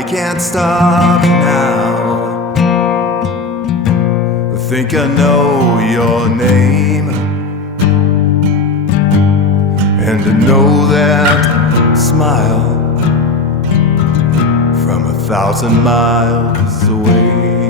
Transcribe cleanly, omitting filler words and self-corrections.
I can't stop now. I think I know your name, and I know that smile from 1,000 miles away.